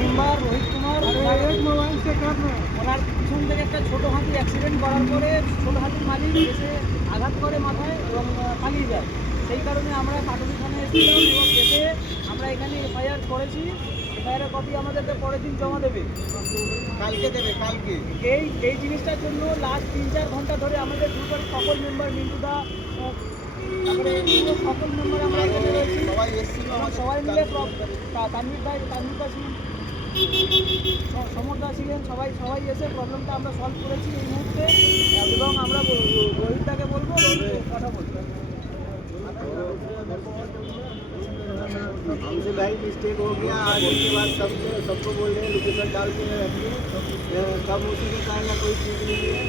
Member Rohit Kumar ওনার পিছন থেকে একটা ছোটো হাতি অ্যাক্সিডেন্ট করার পরে ছোটো হাতির মালিক এসে আঘাত করে মাথায় এবং পালিয়ে যায়। সেই কারণে আমরা পাটুলি থানায় এসেছিলাম এবং এসে আমরা এখানে এফআইআর করেছি। এফআইআরের কপি আমাদেরকে পরের দিন জমা দেবে, কালকে দেবে, কালকে। এই জিনিসটার জন্য লাস্ট 3-4 ঘন্টা ধরে আমাদের গ্রুপের সকল মেম্বার, মিন্টুদা, তারপরে সকল মেম্বার আমরা এখানে রয়েছি, সবাই এসেছিল, সবাই মিলে তানভীর ভাই, সমর দা ছিলেন, সবাই এসে প্রবলেমটা আমরা সলভ করেছি এই মুহূর্তে। এবং আমরা রোহিতদাকে বলবো কথা বলবো। हमसे भाई मिस्टेक हो गया, आज के बाद सबको बोल रहे हैं लोकेशन डाल के रखिए, कब उसी के टाइम ना कोई चीज़ नहीं है,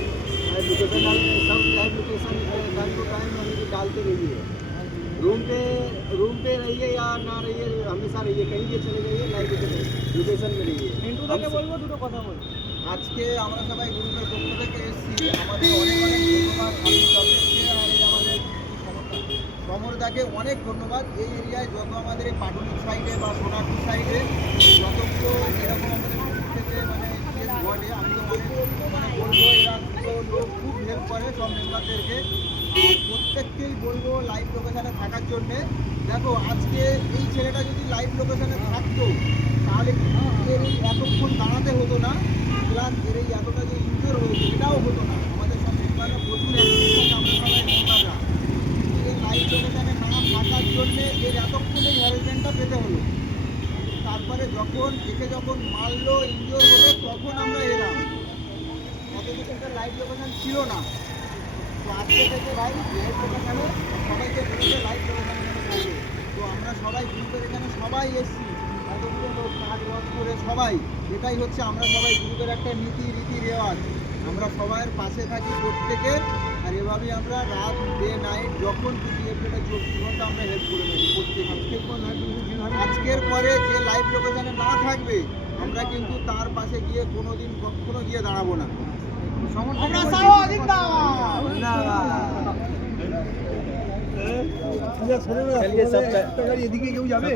लोकेशन डाल के सब live location time to time डालते रहिए। रूम पे रहिए या ना रहिए, हमेशा रहिए, कहीं भी चले जाइए, लाइव लोकेशन में रहिए। মিন্টুদাকে বলবো দুটো কথা বলবো। আজকে আমরা সবাই গ্রুপের পক্ষ থেকে এসেছি, আমাদের অনেক ধন্যবাদ। আমি সবাইকে আর এই আমাদের সমরদাকে অনেক ধন্যবাদ। এই এরিয়ায় যত আমাদের এই পাটুলি সাইডে বা সোনারপুর সাইডে যতগুলো এরকম আমাদের থেকে মানে কেস ঘটে, আমি তো মানে বলবো এরা লোক খুব হেল্প করে সব মেম্বারদেরকে। আর প্রত্যেককেই বলবো লাইভ লোকেশানে থাকার জন্যে। দেখো আজকে এই ছেলেটা যদি লাইভ লোকেশানে থাকতো তাহলে এর এই এতক্ষণ দাঁড়াতে হতো না, প্লাস এর এই এতটা যে ইনজোর হয়েছে এটাও হতো না। আমাদের সব মেম্বাররা প্রচুর অ্যাক্সিডেন্ট, আমরা সবাই মেম্বাররা এই লাইভ লোকেশানে না থাকার জন্যে এর এতক্ষণ এই হ্যারাসমেন্টটা পেতে হলো। তারপরে যখন মারলো, ইনজোর হলো, তখন আমরা এলাম। অতদিকে একটা লাইভ লোকেশান ছিল না। তো আজকে থেকে ভাই লাইভ লোকেশানে সবাইকে বলতে লাইভ লোকেশানে থাকবে। তো আমরা সবাই গ্রুপের এখানে সবাই এসছি, এতগুলো লোক কাজ বাজ করে সবাই, এটাই হচ্ছে আমরা সবাই গ্রুপের একটা রীতি রেওয়াজ। আমরা সবার পাশে থাকি প্রত্যেকের, আর এভাবেই আমরা রাত ডে নাইট যখন খুশি একটা 24 ঘন্টা আমরা হেল্প করে থাকি প্রত্যেকে। আজকের পরে যে লাইভ লোকেশানে না থাকবে আমরা কিন্তু তার পাশে গিয়ে কোনোদিন কখনো গিয়ে দাঁড়াবো না। এদিকে কেউ যাবে?